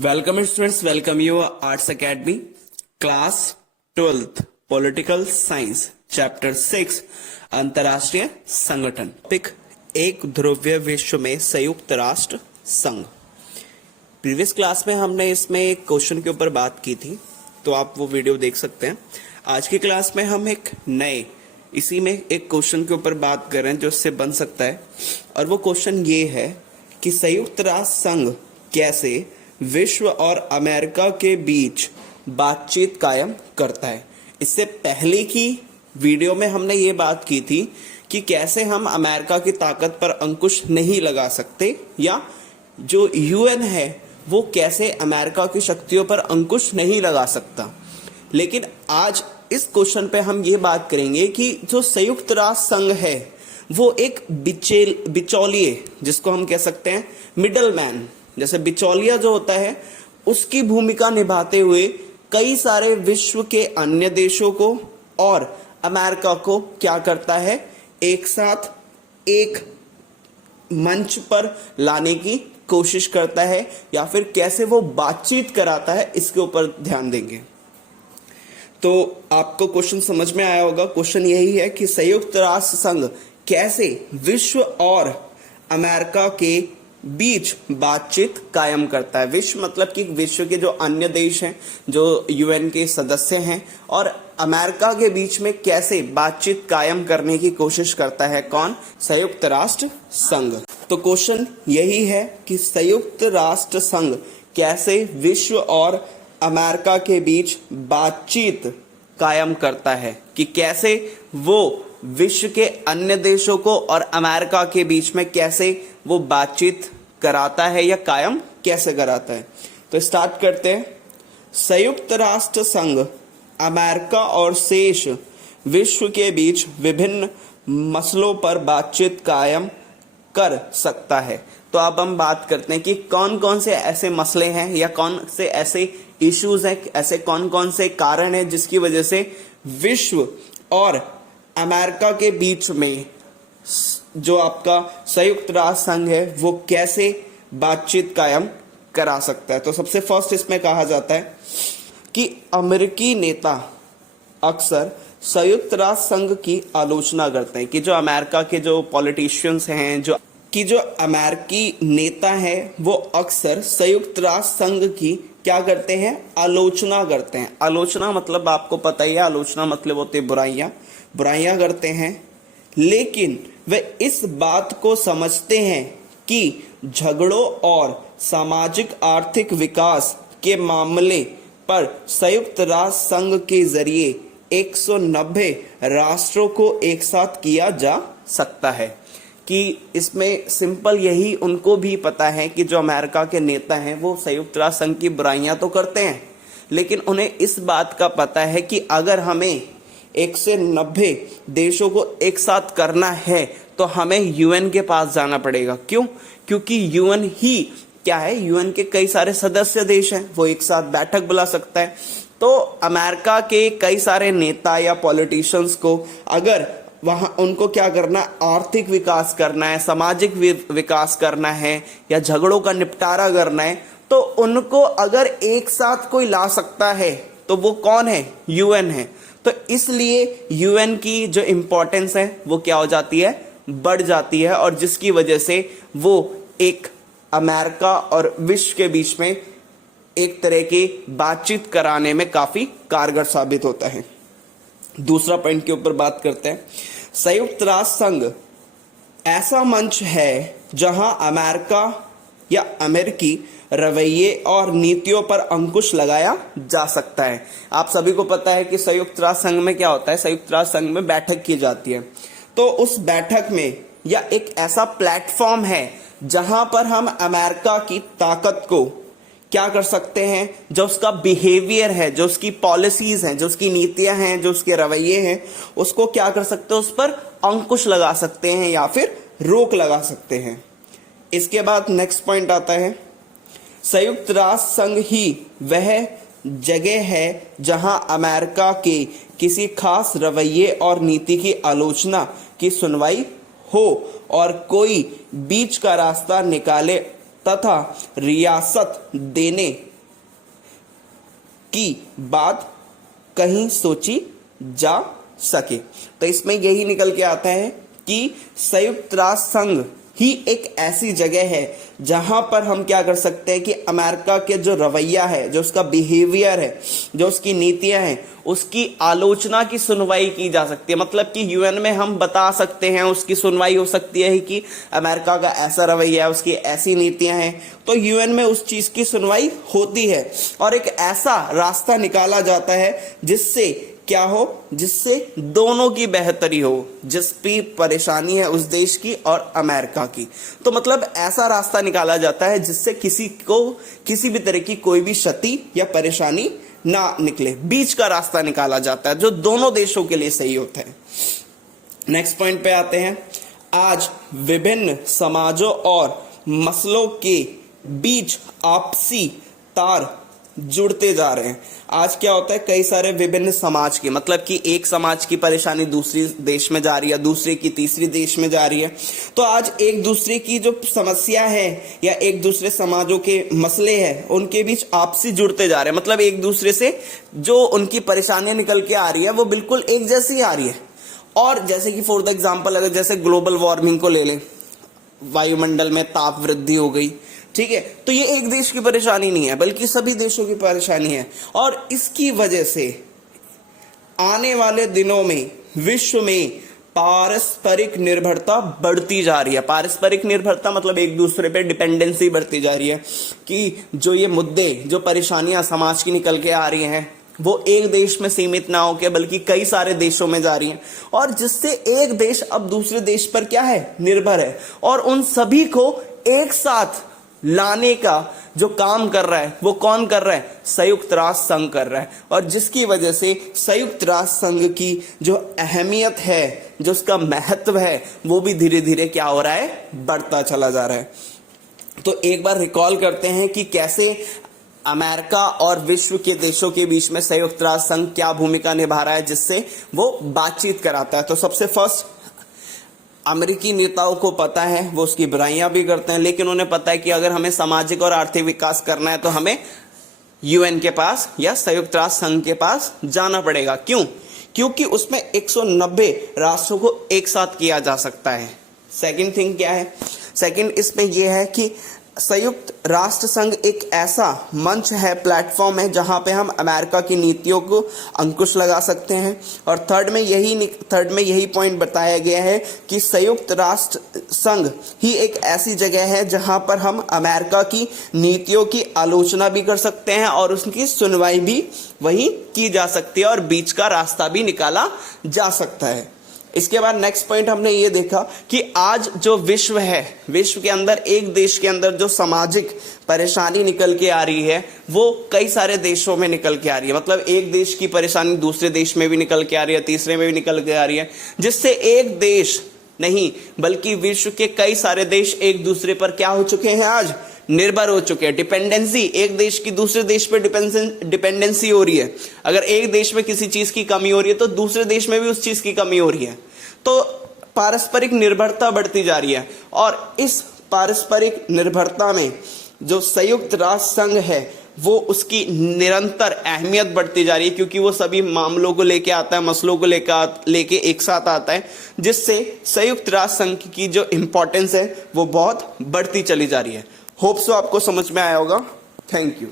Welcome students, welcome you arts academy class 12th political science chapter 6 अंतरराष्ट्रीय संगठन। Topic एक ध्रुवीय विश्व में संयुक्त राष्ट्र संघ। प्रीवियस क्लास में हमने इसमें एक क्वेश्चन के ऊपर बात की थी, तो आप वो वीडियो देख सकते हैं। आज की क्लास में हम एक नए इसी में एक क्वेश्चन के ऊपर बात कर रहे हैं जो इससे बन सकता है, और वो क्वेश्चन ये है कि संयुक्त राष्ट्र संघ कैसे विश्व और अमेरिका के बीच बातचीत कायम करता है। इससे पहले की वीडियो में हमने ये बात की थी कि कैसे हम अमेरिका की ताकत पर अंकुश नहीं लगा सकते, या जो यूएन है वो कैसे अमेरिका की शक्तियों पर अंकुश नहीं लगा सकता। लेकिन आज इस क्वेश्चन पे हम ये बात करेंगे कि जो संयुक्त राष्ट्र संघ है वो एक बिचौलिए, जिसको हम कह सकते हैं मिडल मैन, जैसे बिचौलिया जो होता है उसकी भूमिका निभाते हुए कई सारे विश्व के अन्य देशों को और अमेरिका को क्या करता है, एक साथ एक मंच पर लाने की कोशिश करता है, या फिर कैसे वो बातचीत कराता है, इसके ऊपर ध्यान देंगे। तो आपको क्वेश्चन समझ में आया होगा। क्वेश्चन यही है कि संयुक्त राष्ट्र संघ कैसे विश्व और अमेरिका के बीच बातचीत कायम करता है। विश्व मतलब कि विश्व के जो अन्य देश हैं, जो यूएन के सदस्य हैं, और अमेरिका के बीच में कैसे बातचीत कायम करने की कोशिश करता है। कौन? संयुक्त राष्ट्र संघ। तो क्वेश्चन यही है कि संयुक्त राष्ट्र संघ कैसे विश्व और अमेरिका के बीच बातचीत कायम करता है, कि कैसे वो विश्व के अन्य देशों को और अमेरिका के बीच में कैसे वो बातचीत कराता है या कायम कैसे कराता है। तो स्टार्ट करते हैं। संयुक्त राष्ट्र संघ अमेरिका और शेष विश्व के बीच विभिन्न मसलों पर बातचीत कायम कर सकता है। तो अब हम बात करते हैं कि कौन कौन से ऐसे मसले हैं या कौन से ऐसे इश्यूज हैं, ऐसे कौन कौन से कारण हैं जिसकी वजह से विश्व और अमेरिका के बीच में जो आपका संयुक्त राष्ट्र संघ है वो कैसे बातचीत कायम करा सकता है। तो सबसे फर्स्ट इसमें कहा जाता है कि अमेरिकी नेता अक्सर संयुक्त राष्ट्र संघ की आलोचना करते हैं, कि जो अमेरिका के जो पॉलिटिशियंस हैं, जो अमेरिकी नेता हैं, वो अक्सर संयुक्त राष्ट्र संघ की क्या करते हैं, आलोचना करते हैं। आलोचना मतलब आपको पता ही है, आलोचना मतलब होते हैं बुराइयां करते हैं। लेकिन वे इस बात को समझते हैं कि झगड़ों और सामाजिक आर्थिक विकास के मामले पर संयुक्त राष्ट्र संघ के जरिए 190 राष्ट्रों को एक साथ किया जा सकता है। कि इसमें सिंपल यही उनको भी पता है कि जो अमेरिका के नेता हैं वो संयुक्त राष्ट्र संघ की बुराइयां तो करते हैं, लेकिन उन्हें इस बात का पता है कि अगर हमें 190 देशों को एक साथ करना है तो हमें यूएन के पास जाना पड़ेगा। क्यों? क्योंकि यूएन ही क्या है, यूएन के कई सारे सदस्य देश हैं, वो एक साथ बैठक बुला सकता है। तो अमेरिका के कई सारे नेता या पॉलिटिशियंस को अगर वहां उनको क्या करना, आर्थिक विकास करना है, सामाजिक विकास करना है, या झगड़ों का निपटारा करना है, तो उनको अगर एक साथ कोई ला सकता है तो वो कौन है? यूएन है। तो इसलिए यूएन की जो इंपॉर्टेंस है वो क्या हो जाती है, बढ़ जाती है, और जिसकी वजह से वो एक अमेरिका और विश्व के बीच में एक तरह की बातचीत कराने में काफी कारगर साबित होता है। दूसरा पॉइंट के ऊपर बात करते हैं। संयुक्त राष्ट्र संघ ऐसा मंच है जहां अमेरिका या अमेरिकी रवैये और नीतियों पर अंकुश लगाया जा सकता है। आप सभी को पता है कि संयुक्त राष्ट्र संघ में क्या होता है, संयुक्त राष्ट्र संघ में बैठक की जाती है। तो उस बैठक में या एक ऐसा प्लेटफॉर्म है जहां पर हम अमेरिका की ताकत को क्या कर सकते हैं, जो उसका बिहेवियर है, जो उसकी पॉलिसीज हैं, जो उसकी नीतियां हैं, जो उसके रवैये हैं, उसको क्या कर सकते हैं, उस पर अंकुश लगा सकते हैं या फिर रोक लगा सकते हैं। इसके बाद नेक्स्ट पॉइंट आता है, संयुक्त राष्ट्र संघ ही वह जगह है जहां अमेरिका के किसी खास रवैये और नीति की आलोचना की सुनवाई हो और कोई बीच का रास्ता निकाले तथा रियासत देने की बात कहीं सोची जा सके। तो इसमें यही निकल के आता है कि संयुक्त राष्ट्र संघ ही एक ऐसी जगह है जहां पर हम क्या कर सकते हैं कि अमेरिका के जो रवैया है, जो उसका बिहेवियर है, जो उसकी नीतियां हैं, उसकी आलोचना की सुनवाई की जा सकती है। मतलब कि यूएन में हम बता सकते हैं, उसकी सुनवाई हो सकती है कि अमेरिका का ऐसा रवैया है, उसकी ऐसी नीतियां हैं, तो यूएन में उस चीज की सुनवाई होती है और एक ऐसा रास्ता निकाला जाता है जिससे क्या हो, जिससे दोनों की बेहतरी हो, जिस भी परेशानी है उस देश की और अमेरिका की। तो मतलब ऐसा रास्ता निकाला जाता है जिससे किसी को किसी भी तरह की कोई भी क्षति या परेशानी ना निकले, बीच का रास्ता निकाला जाता है जो दोनों देशों के लिए सही होता है। नेक्स्ट पॉइंट पे आते हैं। आज विभिन्न समाजों और मसलों के बीच आपसी तार जुड़ते जा रहे हैं। आज क्या होता है, कई सारे विभिन्न समाज के, मतलब कि एक समाज की परेशानी दूसरी देश में जा रही है, दूसरे की तीसरी देश में जा रही है। तो आज एक दूसरे की जो समस्या है या एक दूसरे समाजों के मसले हैं उनके बीच आपसी जुड़ते जा रहे हैं। मतलब एक दूसरे से जो उनकी परेशानियां निकल के आ रही है वो बिल्कुल एक जैसी आ रही है। और जैसे कि फॉर द एग्जाम्पल अगर जैसे ग्लोबल वार्मिंग को ले लें, वायुमंडल में ताप वृद्धि हो गई, ठीक है, तो ये एक देश की परेशानी नहीं है बल्कि सभी देशों की परेशानी है। और इसकी वजह से आने वाले दिनों में विश्व में पारस्परिक निर्भरता बढ़ती जा रही है। पारस्परिक निर्भरता मतलब एक दूसरे पे डिपेंडेंसी बढ़ती जा रही है कि जो ये मुद्दे, जो परेशानियां समाज की निकल के आ रही हैं वो एक देश में सीमित ना होकर बल्कि कई सारे देशों में जा रही हैं, और जिससे एक देश अब दूसरे देश पर क्या है, निर्भर है। और उन सभी को एक साथ लाने का जो काम कर रहा है वो कौन कर रहा है, संयुक्त राष्ट्र संघ कर रहा है। और जिसकी वजह से संयुक्त राष्ट्र संघ की जो अहमियत है, जो उसका महत्व है, वो भी धीरे धीरे क्या हो रहा है, बढ़ता चला जा रहा है। तो एक बार रिकॉल करते हैं कि कैसे अमेरिका और विश्व के देशों के बीच में संयुक्त राष्ट्र संघ क्या भूमिका निभा रहा है जिससे वो बातचीत कराता है। तो सबसे फर्स्ट, अमेरिकी नेताओं को पता है, वो उसकी बुराइयां भी करते हैं, लेकिन उन्हें पता है कि अगर हमें सामाजिक और आर्थिक विकास करना है तो हमें यूएन के पास या संयुक्त राष्ट्र संघ के पास जाना पड़ेगा। क्यों? क्योंकि उसमें 190 राष्ट्रों को एक साथ किया जा सकता है। सेकंड थिंग क्या है, सेकंड इसमें यह है कि संयुक्त राष्ट्र संघ एक ऐसा मंच है, प्लेटफॉर्म है जहां पे हम अमेरिका की नीतियों को अंकुश लगा सकते हैं। और थर्ड में यही पॉइंट बताया गया है कि संयुक्त राष्ट्र संघ ही एक ऐसी जगह है जहां पर हम अमेरिका की नीतियों की आलोचना भी कर सकते हैं और उसकी सुनवाई भी वही की जा सकती है और बीच का रास्ता भी निकाला जा सकता है। इसके बाद नेक्स्ट पॉइंट हमने ये देखा कि आज जो विश्व है, विश्व के अंदर एक देश के अंदर जो सामाजिक परेशानी निकल के आ रही है वो कई सारे देशों में निकल के आ रही है। मतलब एक देश की परेशानी दूसरे देश में भी निकल के आ रही है, तीसरे में भी निकल के आ रही है, जिससे एक देश नहीं बल्कि विश्व के कई सारे देश एक दूसरे पर क्या हो चुके हैं, आज निर्भर हो चुके हैं। डिपेंडेंसी, एक देश की दूसरे देश पे डिपेंडेंसी हो रही है। अगर एक देश में किसी चीज की कमी हो रही है तो दूसरे देश में भी उस चीज की कमी हो रही है। तो पारस्परिक निर्भरता बढ़ती जा रही है और इस पारस्परिक निर्भरता में जो संयुक्त राष्ट्र संघ है वो उसकी निरंतर अहमियत बढ़ती जा रही है, क्योंकि वो सभी मामलों को लेके आता है, मसलों को लेके एक साथ आता है, जिससे संयुक्त राष्ट्र संघ की जो इंपॉर्टेंस है वो बहुत बढ़ती चली जा रही है। होप सो आपको समझ में आया होगा। Thank you.